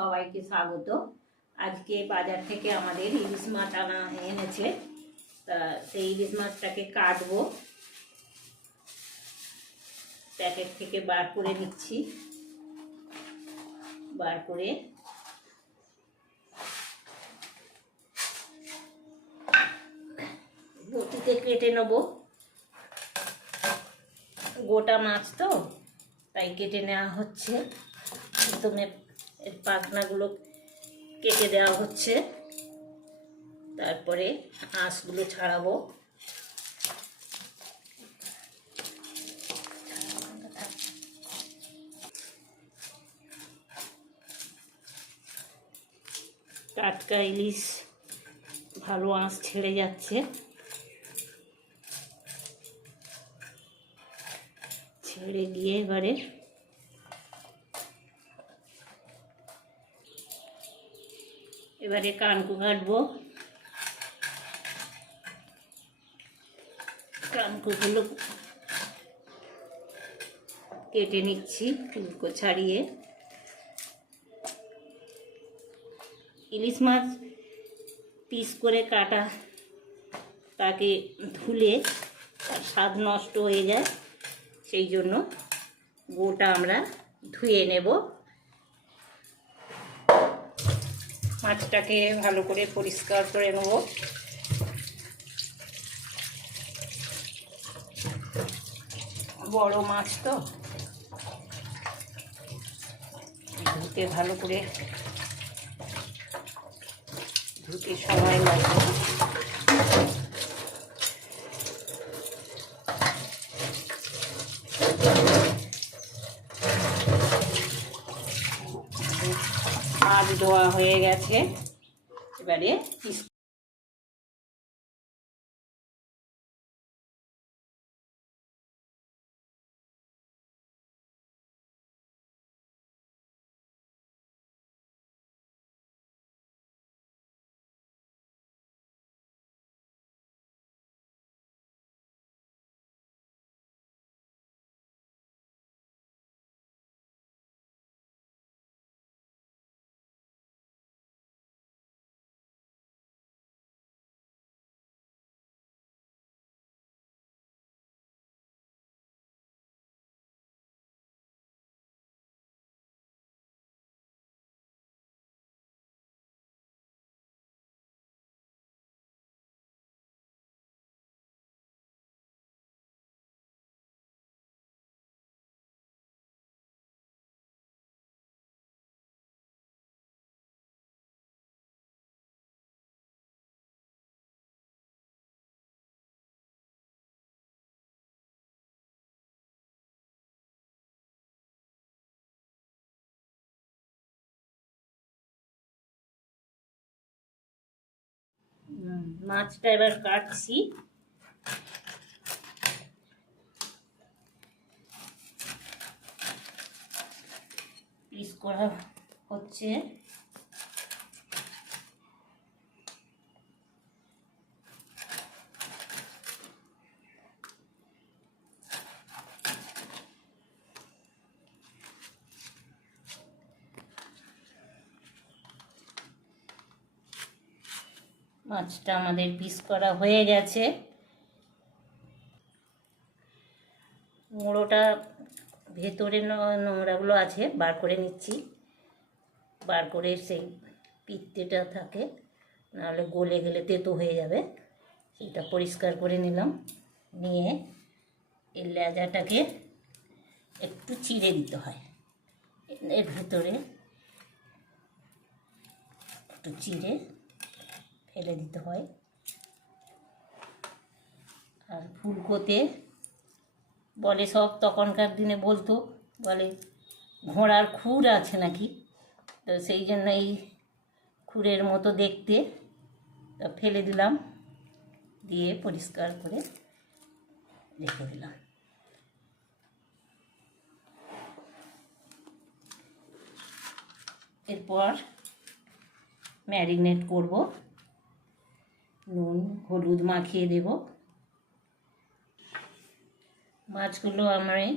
সবাইকে স্বাগত। আজকে বাজার থেকে আমাদের ইলিশ মাছ এনেছে, তা সেই ইলিশ মাছটাকে কাটবো। প্যাকেট থেকে বার করে নিচ্ছি, বার করে বটিতে কেটে নেব। গোটা মাছ তো তাই কেটে নেওয়া হচ্ছে। প্রথমে এর পাখনাগুলো কেটে দেওয়া হচ্ছে, তারপরে আঁশগুলো ছাড়াবো। টাটকা ইলিশ, ভালো আঁশ ছেড়ে যাচ্ছে। ছেড়ে গিয়ে এবারে কানকু কাটবো। কানকুগুলো কেটে নিচ্ছি ফুলকো ছাড়িয়ে। ইলিশ মাছ পিস করে কাটা, তাকে ধুলে তার স্বাদ নষ্ট হয়ে যায়, সেই জন্য গোটা আমরা ধুয়ে নেব। মাছটাকে ভালো করে পরিষ্কার করে নেব। বড় মাছ তো ধুতে ভালো করে ধুতে সময় লাগবে। মাছ ধোয়া হয়ে গেছে, এবারে মাছটা এবার কাটছি। পিস করা হচ্ছে। মাছটা আমাদের পিস করা হয়ে গেছে। মুড়োটা ভেতরে নোংরাগুলো আছে, বার করে নিচ্ছি। বার করে সেই পিত্তেটা থাকে, নাহলে গলে গেলে তেতো হয়ে যাবে, সেটা পরিষ্কার করে নিলাম। নিয়ে এই লেজাটাকে একটু চিড়ে দিতে হয়, এর ভেতরে একটু চিড়ে ফেলে দিতে হয়। আর ফুলকোতে বলে সব, তখনকার দিনে বলতো, বলে ঘোড়ার খুর আছে নাকি, তো সেই জন্য এই খুরের মতো দেখতে, তা ফেলে দিলাম, দিয়ে পরিষ্কার করে রেখে দিলাম। এরপর ম্যারিনেট করব। নুন হলুদ মাখিয়ে দেব। মাছগুলো আমি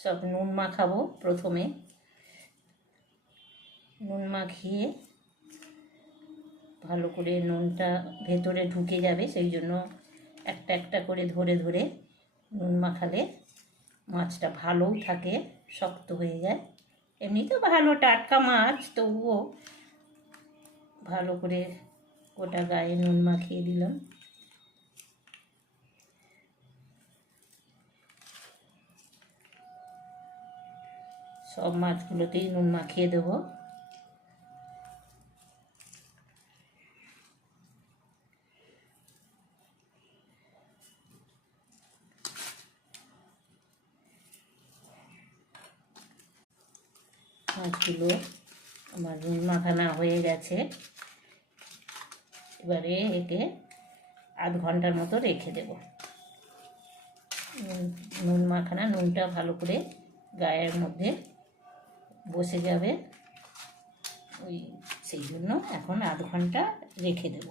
সব নুন মাখাবো প্রথমে। নুন মাখিয়ে ভালো করে নুনটা ভেতরে ঢুকে যাবে, সেই জন্য একটা একটা করে ধরে ধরে নুন মাখালে মাছটা ভালোও থাকে, শক্ত হয়ে যায়। এমনিতেও ভালো টাটকা মাছ, তবুও ভালো করে গোটা গায়ে নুন মাখিয়ে দিলাম। সব মাছগুলোতেই নুন মাখিয়ে দেবো। মাছগুলো আমার নুন মাখানা হয়ে গেছে। এবারে একে আধ ঘন্টার মতো রেখে দেব। নুন মাখানা, নুনটা ভালো করে গায়ের মধ্যে বসে যাবে, সেই জন্য এখন আধ ঘন্টা রেখে দেব।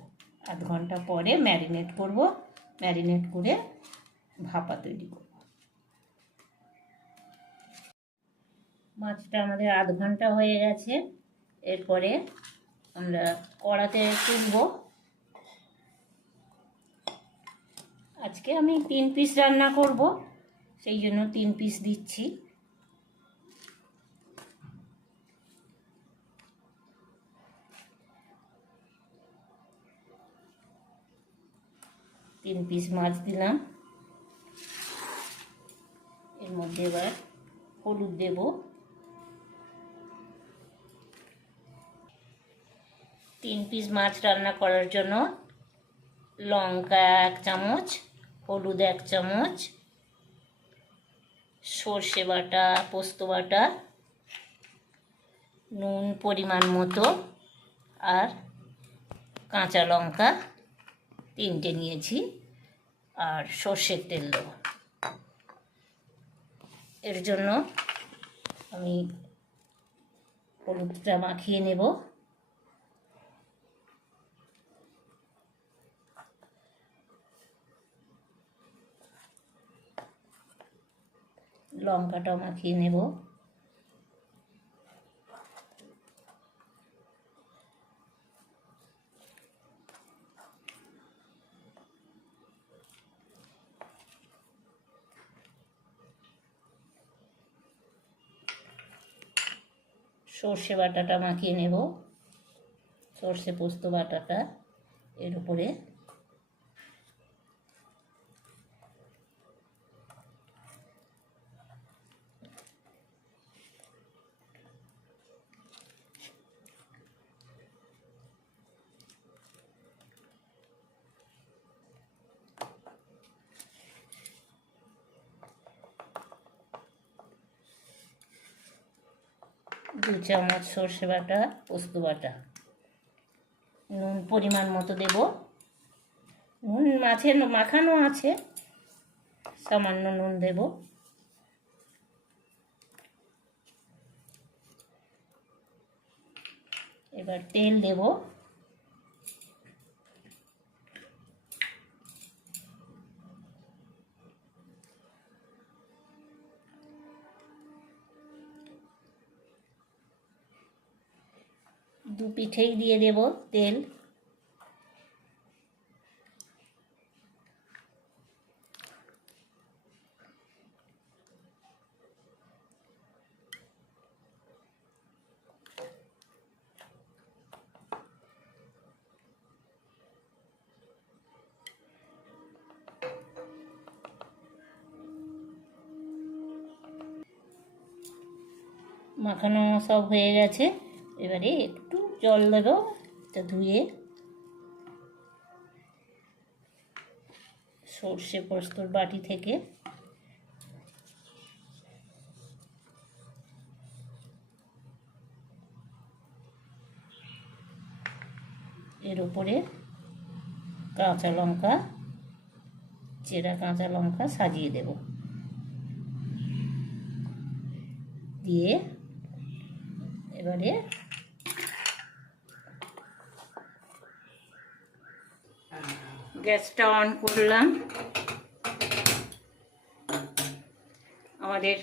আধ ঘন্টা পরে ম্যারিনেট করব, ম্যারিনেট করে ভাপা তৈরি করব। মাছটা আমাদের আধ ঘন্টা হয়ে গেছে। এরপরে আমরা কড়াতে তুলব। আজকে আমি 3 পিস রান্না করব, সেই জন্য 3 পিস দিচ্ছি। তিন পিস মাছ দিলাম। এর মধ্যে এবার হলুদ দেব, 3 পিস মাছ রান্না করার জন্য লঙ্কা 1 চামচ, হলুদ 1 চামচ, সর্ষে বাটা, পোস্ত বাটা, নুন পরিমাণ মতো, আর কাঁচা লঙ্কা 3টে নিয়েছি, আর সর্ষের তেল দেব। এর জন্য আমি হলুদটা মাখিয়ে নেব। লঙ্কাটাও মাখিয়ে নেব। সর্ষে বাটাটা মাখিয়ে নেব, সর্ষে পোস্ত বাটাটা এর উপরে। দু চামচ সর্ষে বাটা, পোস্ত বাটা, নুন পরিমাণ মতো দেব। নুন মাছে মাখানো আছে, সামান্য নুন দেব। এবার তেল দেব। দু পিঠেই দিয়ে দেব তেল। মাখানো সব হয়ে গেছে। এবারে একটু জল দেবো, এটা ধুয়ে। সর্ষে পোস্তর বাটি থেকে এর উপরে কাঁচা লঙ্কা, চেরা কাঁচা লঙ্কা সাজিয়ে দেব। দিয়ে এবারে গ্যাসটা অন করলাম। আমাদের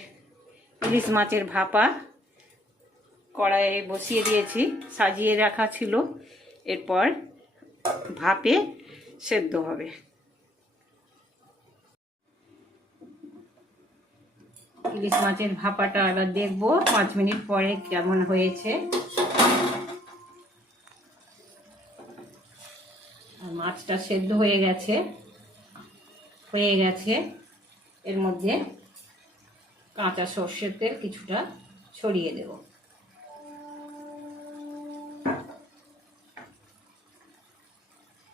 ইলিশ মাছের ভাপা কড়াইয়ে বসিয়ে দিয়েছি, সাজিয়ে রাখা ছিল, এরপর ভাপে সেদ্ধ হবে। ইলিশ মাছের ভাপাটা এবার দেখবো 5 মিনিট পরে কেমন হয়েছে। আর মাছটা সেদ্ধ হয়ে গেছে। এর মধ্যে কাঁচা সর্ষের তেল কিছুটা ছড়িয়ে দেব।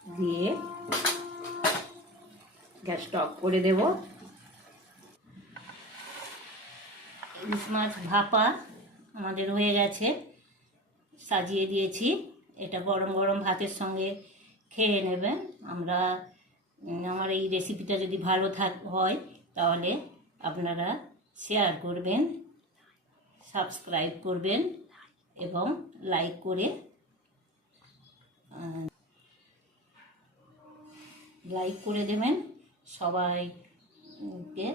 দিয়ে গ্যাসটা অফ করে দেব। ইলিশ মাছ ভাপা আমাদের হয়ে গেছে, সাজিয়ে দিয়েছি। এটা গরম গরম ভাতের সঙ্গে খেয়ে নেবেন। আমার এই রেসিপিটা যদি ভালো হয় তাহলে আপনারা শেয়ার করবেন, সাবস্ক্রাইব করবেন এবং লাইক করে দেবেন সবাইকে।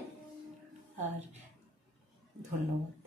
আর ধন্যবাদ।